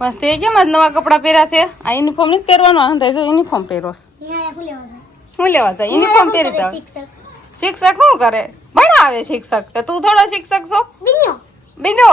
બસ તે કેમ આજ નવા કપડાં પહેર્યા છે? આ યુનિફોર્મ નથી પહેરવાનો? આ જો યુનિફોર્મ પહેરોસ શું લેવા જાય? યુનિફોર્મ પહેરી રીતે શિક્ષક? શું કરે? ભણાવે શિક્ષક. તો તું થોડો શિક્ષક છો? બીજો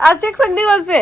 આ શિક્ષક દિવસ છે.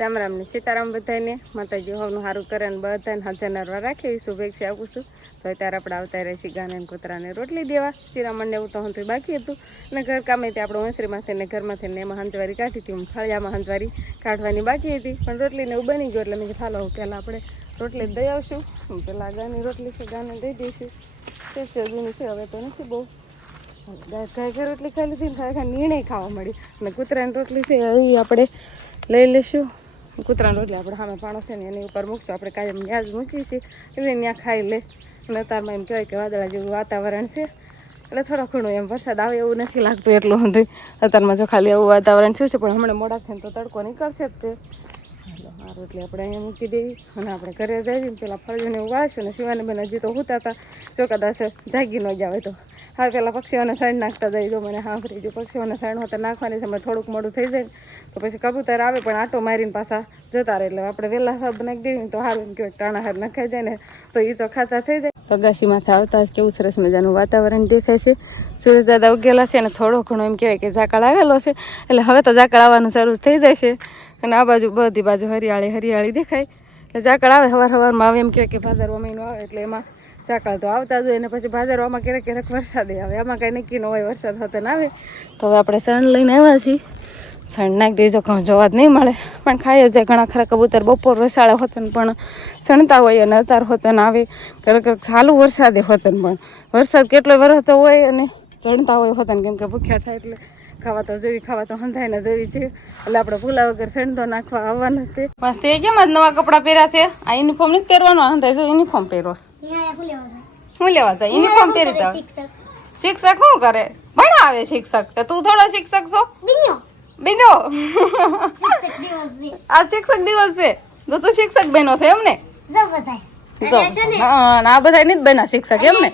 રામ રામ ને સીતારામ બધાને માતાજી હોવનું સારું કરે ને બધાને હાજર રાખી શુભેચ્છા આપું છું. તો અત્યારે આપણે આવતા રહે છીએ ગાને કૂતરાને રોટલી દેવા. ચિરામણને એવું તો હતું બાકી હતું. અને ઘર કામે તે આપણે વંસરીમાંથી ને ઘરમાંથી ને એમાં હંજવારી કાઢી હતી. ફળિયામાં હંજવારી કાઢવાની બાકી હતી. પણ રોટલીને એવું બની ગયું એટલે મેં ખાલો હાલો પહેલાં આપણે રોટલી દઈ આવશું. પહેલાં ગાની રોટલી છે, ગાને દઈ દઈશું. છે છે, જૂની છે, હવે તો નથી બહુ. ગાય ઘર રોટલી ખાઈ લીધી ખરેખર નિર્ણય ખાવા મળી અને કૂતરાની રોટલી છે, એ આપણે લઈ લઈશું. કૂતરાની રોટલી આપણે સામે પાણો છે ને એની ઉપર મૂકશું. આપણે કાયમ ન્યાજ મૂકીએ છીએ. એટલે ત્યાં ખાઈ લે. અને અત્યારમાં એમ કહેવાય કે વાદળા જેવું વાતાવરણ છે. એટલે થોડો ઘણું એમ વરસાદ આવે એવું નથી લાગતું એટલું બધું. અત્યારમાં જો ખાલી એવું વાતાવરણ થયું છે, પણ હમણાં મોડા થઈને તો તડકો નીકળશે જ તે. સારું એટલે આપણે અહીંયા મૂકી દેવી અને આપણે ઘરે જઈએ પેલા ફળીઓને વાળશું ને શિવાની બેન હજી તો હુતા હતા. જો કદાચ જાગી ન ગયા હોય તો. હવે પેલા પક્ષીઓને સાઈડ નાખતા જઈ જો મને સાંભળી જો પક્ષીઓને સાઈડ હોતા નાખવાની છે મને થોડુંક મોડું થઈ જાય તો પછી કબૂતર આવે, પણ આટો મારીને પાછા જતા રહે. એટલે આપણે વહેલા સાબ નાખી દેવી તો સારું એમ કહેવાય ટાણા હાર નખાઈ જાય ને તો એ તો ખાતા થઈ જાય. પગાસીમાંથી આવતા જ કેવું સરસ મજાનું વાતાવરણ દેખાય છે. સુરેશ દાદા ઉગેલા છે અને થોડો ઘણો એમ કહેવાય કે ઝાકળ આવેલો છે. એટલે હવે તો ઝાકળ આવવાનું શરૂ થઈ જશે. અને આ બાજુ બધી બાજુ હરિયાળી હરિયાળી દેખાય. એટલે ઝાકળ આવે સવાર સવારમાં આવે એમ કહેવાય કે ભાદરવા મહિનો આવે એટલે એમાં ઝાકળ તો આવતા જ હોય અને પછી ભાદરવામાં ક્યારેક ક્યારેક વરસાદ આવે. આમાં કાંઈ નક્કી ન હોય, વરસાદ હોતો ને આવે. તો હવે આપણે સણ લઈને આવ્યા છીએ. સણ નાખી દેજો ઘઉં જોવા જ નહીં મળે. પણ ખાઈ જાય ઘણા ખરા કબૂતર બપોર વસાળે હોતન પણ સણતા હોય અને અતાર હોતન આવે ક્યારેક ક્યારેક ચાલુ વરસાદે હોતન પણ. વરસાદ કેટલો વરસતો હોય અને સણતા હોય હોતન કેમ કે ભૂખ્યા થાય એટલે ખાવા તો જેવી ખાવા તો હંધાય ને જેવી છે. એટલે આપણે ભૂલા વગર સણતો નાખવા આવવાનું છે. મસ્ત એ કેમ જ નવા કપડાં પહેર્યા છે? આ યુનિફોર્મ નથી પહેરવાનો? હંધાય જો યુનિફોર્મ પહેરો શું લેવા જાય યુનિફોર્મ પહેરી દો શિક્ષક. શું કરે? ભણાવે શિક્ષક. તો તું થોડો શિક્ષક છો? બીજો આ શિક્ષક દિવસ છે. તો તું શિક્ષક બહેનો છે એમને જો હા, અને આ બધા નથી બન્યા શિક્ષક એમ ને?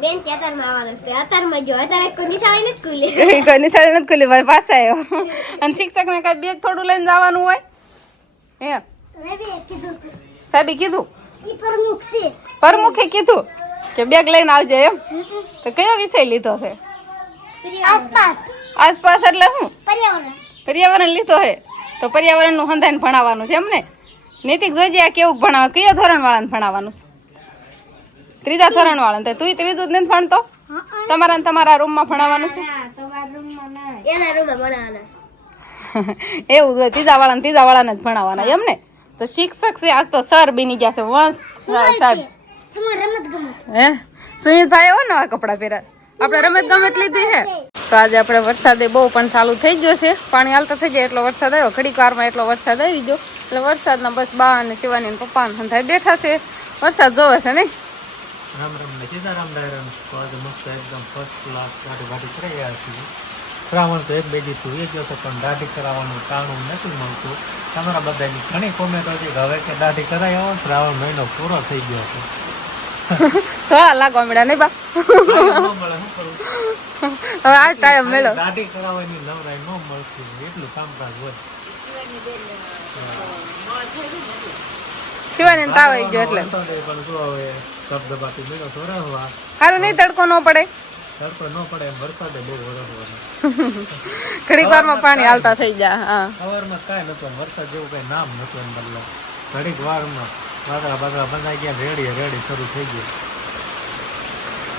બેન કે અત્યારમાં આવવાનું છે. અત્યારમાં જો અત્યારે કોઈ નિશાળી નથી ખુલ્લી. કોઈ નિશાળ નથી ખુલ્લી ભાઈ પાસે આવ્યો અને શિક્ષક કાંઈ બેગ થોડું લઈને જવાનું હોય? હે? સાહેબે કીધું? પ્રમુખે કીધું કે બેગ લઈને આવજે એમ? તો કયો વિષય લીધો છે? આસપાસ. આસપાસ એટલે શું પર્યાવરણ. પર્યાવરણ લીધો હે. તો પર્યાવરણનું સંધાન ભણાવવાનું છે એમ ને? નૈતિક જોઈજે આ કેવું ભણાવવાનું છે? કયા ધોરણ વાળાને ભણાવવાનું છે? ત્રીજા ધોરણ વાળાને તો તું ત્રીજું જ નથી ભણતો? તમારા ને તમારા રૂમમાં ભણાવવાનું છે? એના રૂમમાં ભણાવવાના એવું જોઈએ ત્રીજા વાળાને ત્રીજા વાળાને જ ભણાવવાના એમ ને? તો શિક્ષક છે આજ તો સર બની ગયા છે વંશ સાહેબ. હે? સુમિતભાઈ એવો નવા કપડાં પહેર્યા આપણે રમત ગમત લીધી છે. તો આજે આપણે વરસાદે બહુ પણ ચાલુ થઈ ગયો છે. પાણી હાલતા થઈ જાય એટલો વરસાદ આવ્યો. ઘડીક વારમાં એટલો વરસાદ આવી ગયો. એટલે વરસાદના બસ બા અને શિવાની પપ્પા ને હંધાઈ બેઠા છે. વરસાદ જોવે છે નહીં? રામ એકદમ ફર્સ્ટ ક્લાસ શ્રાવણ તો એક બે દી એ ગયો તો પણ દાઢી કરાવવાનું ટાણું નથી મળતું. તમારા બધાની ઘણી કોમેન્ટો છે હવે કે દાઢી કરાવી આવો, શ્રાવણ મહિનો પૂરો થઈ ગયો છે. થોડા લાગવા મળ્યા નહીં બા. હવે આ ટાઈમ મેળો દાઢી કરાવવાની નવરાઈ ન મળતી એટલું કામકાજ હોય. શિવાની તાવ આવી ગયો એટલે. સારું નહીં તડકો ન પડે. તડકો ન પડે એમ વરસાદે બહુ વરસવાનો ઘડીક વારમાં પાણી હાલતા થઈ જાય હા. સવારમાં કાંઈ નતું વરસાદ જેવું કઈ નામ નતું એમ બદલે ઘડીક વારમાં. વાદળા બાકરા બંધાઈ ગયા રેડી રેડી શરૂ થઈ ગયું.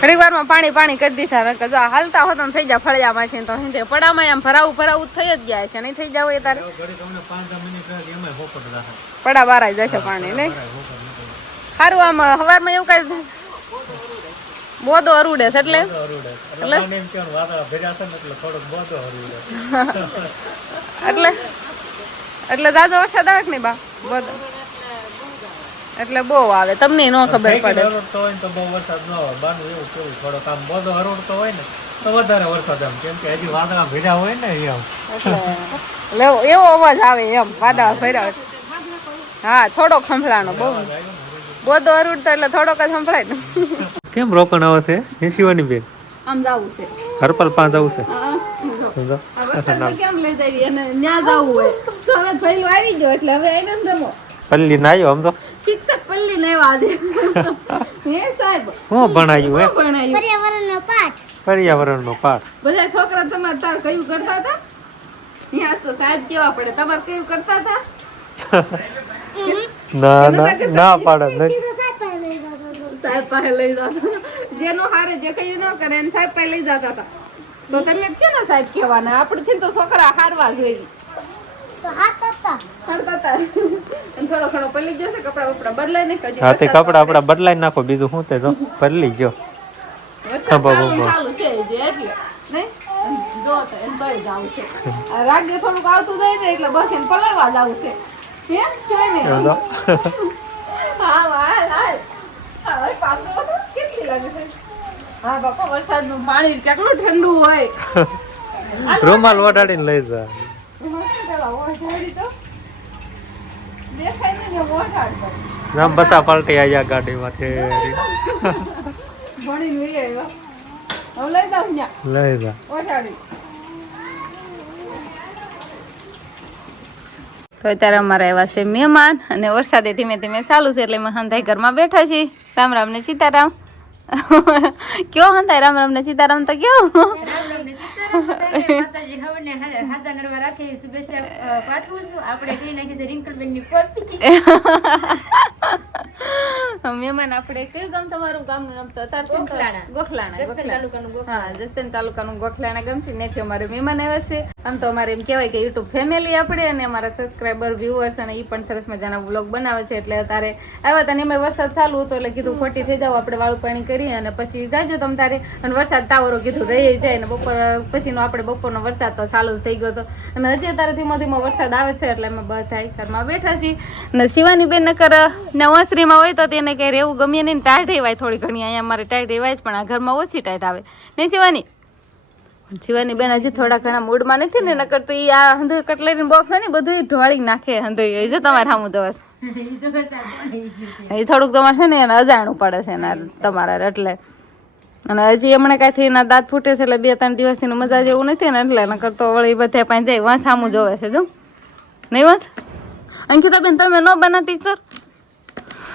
ઘડીક વારમાં પાણી પાણી કરી દીધા નકર જો હાલતા હોતા થઈ જાય ફળિયામાંથી તો હિંદે પડામાં એમ ફરાવું ફરાવું થઈ જ જાય છે નહીં થઈ જાવ એ તારે? પડા બારાઈ જશે પાણી નહીં? સારું આમ સવારમાં એવું કઈ બોધો અરુડે છે એટલે? એટલે? છે એટલે દાદો વરસાદ આવે કે નહીં બા? બોધો એટલે બહુ આવે. તમને ન ખબર પડે. હરુડતો હોય તો બહુ વરસાદ ન આવે. બાનું એવું કેવું? થોડો કામ બધો હરોડતો હોય ને તો વધારે વરસાદ આમ. કેમ કે હજી વાદળા ભેડા હોય ને એમ એટલે એવો અવાજ આવે એમ. વાદળા ભેડા હા થોડોક સંભળાનો બહુ. બધો હરોડતો એટલે થોડોક જ સંભળાય ને. કેમ રોકણ આવે છે? એ શિવાની બેન. આમ જવું છે. હરપાલ પાંચ આવું છે? કેમ લઈ જાવી? અને ન્યા જવું હોય. તો હવે પહેલું આવી ગયો એટલે હવે એમ એમ રમો. પલ્લી ના આવ્યો આમ તો શિક્ષક પલ્લી લેવા દે હે સાહેબ? હું ભણાયું હે? ભણાયું. પર્યાવરણનો પાઠ. પર્યાવરણનો પાઠ. બધા છોકરા તમાર તાર કયું કરતા હતા? ત્યાં તો સાહેબ કેવા પડે તમાર કયું કરતા હતા? ના ના ના પાડે નહીં. સાહેબ પાસે લઈ જતા જેનો હારે જે કયું ન કરે એને સાહેબ પાસે લઈ જતા હતા. તો તમે છે ને સાહેબ કહેવાના. આપણેથી તો છોકરા હારવા જોઈએ તો હાથ થોડો ઘણો જશે કપડા બપડા બદલાય ને કજી હાથે કપડા આપડા બદલાઈ નાખો બીજું શું તે તો પલ્લી ગયો. ચાલુ છે જે એટલે. નહીં? જો તો એમ તોય જાવું છે. રાગે થોડુંક આવતું જાય ને એટલે બસ એને પલળવા જાવું છે. હે છે ને? હા હાલ હાલ. હવે પાછો કેટલી લાગે છે? હા બાપા વરસાદનું પાણી કેટલું ઠંડુ હોય. રૂમાલ ઓઢાડીને લઈ જા. આમ બસા પલટી આયા ગાડીમાંથી. તો અત્યારે અમારા એવા છે મહેમાન અને વરસાદે ધીમે ધીમે ચાલુ છે એટલે અમે ઘરમાં બેઠા છીએ. રામ રામ ને સીતારામ. કયો હંધાઈ? રામ રામ ને સીતારામ તો કયો રાખે શુભેચ્છા પાઠવું છું આપણે કહી નાખી છે રિંકલબેનની પોતી મહેમાન આપણે કયું ગામ? તમારું ગામનું નામ તો અત્યારે ગોખલાણા. ગોખલાણા ગોખલાણા. તાલુકાનું હા જસદણ તાલુકાનું ગોખલાણા ગામ છે. નેથી અમારે મહેમાન આવ્યા છે. આમ તો અમારે એમ કહેવાય કે યુટ્યુબ ફેમિલી આપણે અને અમારા સબસ્ક્રાઈબર વ્યુઅર્સ અને એ પણ સરસ મજાના બ્લોગ બનાવે છે. એટલે તારે આવ્યા હતા ને એમાં વરસાદ ચાલુ હતો એટલે કીધું ખોટી થઈ જાવ આપણે વાળું પાણી કરી અને પછી જાજો તમે તારે. અને વરસાદ તાવરો કીધું રહી જાય ને બપોર પછીનો આપણે બપોરનો વરસાદ તો ચાલુ જ થઈ ગયો હતો. અને હજી અત્યારે ધીમો ધીમો વરસાદ આવે છે એટલે અમે બધા ઘરમાં બેઠા છીએ. અને શિવાની બેન નકર નવાશ્રીમાં હોય તો તેને કઈ રહેવું ગમે નહીં ટાઈટ એવાય થોડી ઘણી. અહીંયા અમારે ટાઈટ રહેવાય જ, પણ આ ઘરમાં ઓછી ટાઈટ આવે. નહીં શિવાની? શિવાની બેન હજી થોડા ઘણા મૂડમાં નથી ને, નકર તો ઈ આ હંધુ કટલેરી બોક્સ ને બધું ઢોળી નાખે હંધો એ જો તમારે સામું દવાસ. એ થોડુંક તમારે છે ને એને અજાણું પડે છે એના તમારા એટલે અને હજી હમણાં કાંઈથી એના દાંત ફૂટે છે એટલે બે ત્રણ દિવસથી મજા જેવું નથી ને એટલે નકર તો વળી બધે પાસે જાય વાં સામું જોવે છે જો. નહીં વાંસ? અંકિતા બેન, તમે ન બના ટીચર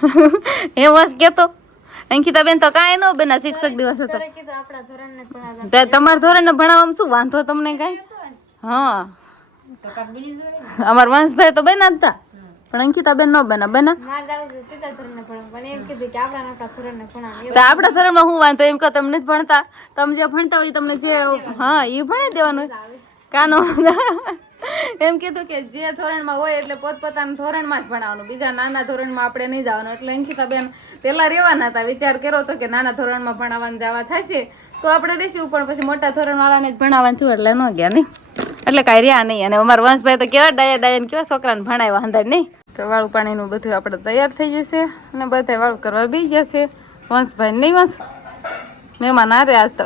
એ વાંસ કેતો. અંકિતા બેન તો કાંઈ ન બેન શિક્ષક દિવસ હતો. તમારા ધોરણને તે ભણાવવામાં શું વાંધો તમને કાંઈ? હા. તો બની અમારા વંશભાઈ તો બન્યા જ હતા પણ અંકિતા બેન ન બના બના એમ કે તો આપણા ધોરણમાં હું વાંધો? એમ કહો તમને જ ભણતા. તમે જે ભણતા હોય તમને જે હા એ ભણી દેવાનું. કાનો એમ કીધું કે જે ધોરણમાં હોય એટલે પોતપોતાના ધોરણમાં જ ભણાવવાનું. બીજા નાના ધોરણમાં આપણે નહીં જવાનું. એટલે અંકિતા બેન પહેલાં રહેવાના હતા. વિચાર કર્યો હતો કે નાના ધોરણમાં ભણાવવાનું જવા થશે. તો આપણે રહીશું પણ પછી મોટા ધોરણવાળાને જ ભણાવવાનું થયું એટલે ન ગયા નહીં એટલે કાંઈ રહ્યા નહીં. અને અમારા વંશભાઈ તો કેવા ડાયા ડાયા કેવા છોકરાને ભણાવ્યા હંધાય નહીં. તો વાળું પાણીનું બધું આપણે તૈયાર થઈ જશે અને બધા વાળું કરવા બી ગયા છે. વંશભાઈ નહીં વંશ? મહેમાન આ રહ્યા આજ તો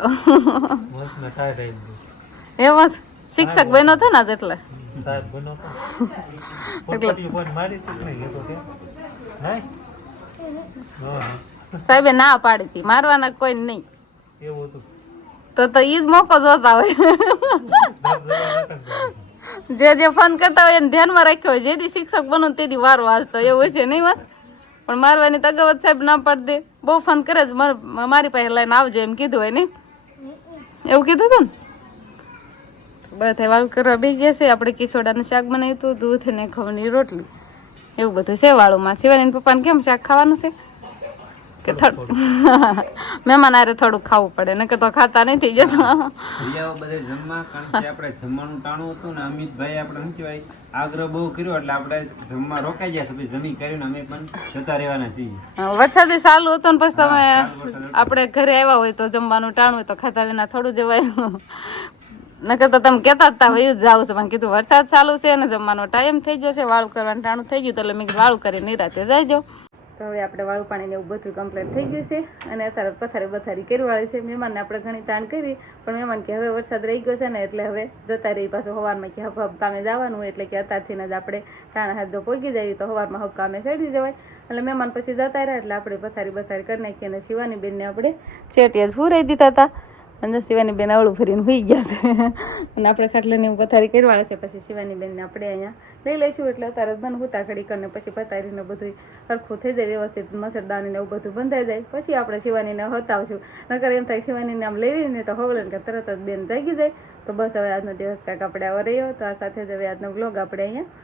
એ વંશ? શિક્ષક બન્યો હતો ને એટલે? સાહેબ મારી ના પાડી હતી. મારવાના કોઈ નહીં. એવું હતું. તો તો ઈ જ મોકો જોતા હોય. જે જે ફોન કરતા હોય એને ધ્યાનમાં રાખ્યો હોય. જેથી શિક્ષક બનો તેથી વાર વાંચતો એવું છે નહીં વાસ પણ મારવાની તગાવત સાહેબ ના પાડી દે. બહુ ફોન કરે જ. માર- મારી પાસે લઈને આવજો એમ કીધું હોય નહીં? એવું કીધું હતું ને? બધા વાળું કરવા બે ગયા છે. આપણે કિસોડાનું શાક બનાવ્યું હતું દૂધ ને ખવની રોટલી. એવું બધું છે વાળુમાં. શિવાની પપ્પાને કેમ શાક ખાવાનું છે? કે થોડું મહેમાન આરે થોડું ખાવું પડે નકર તો ખાતા નહીં જતા. ભૈયાઓ બધે જમવા કારણ કે આપણે જમવાનું ટાણું હતું ને અમિતભાઈ આપણે શું કહેવાય આગ્રહ બહુ કર્યો એટલે આપણે જમવા રોકાઈ ગયા પછી જમી ને અમે પણ જતા રહેવાના છીએ. વરસાદ વરસાદે ચાલુ હતો ને પછી તમે આપણે ઘરે આવ્યા હોય તો જમવાનું ટાણું હોય તો ખાતા વિના થોડું જવાય. નકર તો તમે કહેતા હતા વયું જ છે. પણ કીધું, વરસાદ ચાલુ છે અને જમવાનો ટાઈમ થઈ જશે, વાળું કરવાનું ટાણું થઈ ગયું, તો મેં વાળું કરી નિરાતે જાયજો. તો હવે આપણે વાળું પાણીને એવું બધું કમ્પ્લીટ થઈ ગયું છે. અને અત્યારે પથારી બથારી કરવાળી છે. મહેમાનને આપણે ઘણી તાણ કરી, પણ મહેમાન કે હવે વરસાદ રહી ગયો છે ને, એટલે હવે જતા રહી પાછું હવારમાં કે હબ કામે જવાનું એટલે કે અત્યારથી જ આપણે ટાણા હાથ જો પોગી જઈએ, તો હવારમાં હબ કામે ચડી જવાય. એટલે મહેમાન પછી જતા રહ્યા, એટલે આપણે પથારી બથારી કરી નાખી અને શિવાની બેનને આપણે ચેટિયા જ હુરાઈ દીધા હતા અને શિવાની બેન અવળું ફરીને હોઈ ગયા છે. અને આપણે ખાટલાની એવું પથારી કરવાળા છે, પછી શિવાની બેનને આપણે અહીંયા લઈ લઈશું. એટલે અત્યારે બન હુતા ઘડી કરીને પછી પથારીને બધું સરખું થઈ જાય, વ્યવસ્થિત મસરદાનીને એવું બધું બંધાઈ જાય. પછી આપણે શિવાનીને હતાવશું. નકર એમ થાય શિવાનીને આમ લેવી ને તો હવલે કે તરત જ બેન જાગી જાય. તો બસ હવે આજનો દિવસ કાંઈક આપણે રહ્યો. તો આ સાથે જ હવે આજનો બ્લોગ આપણે અહીંયા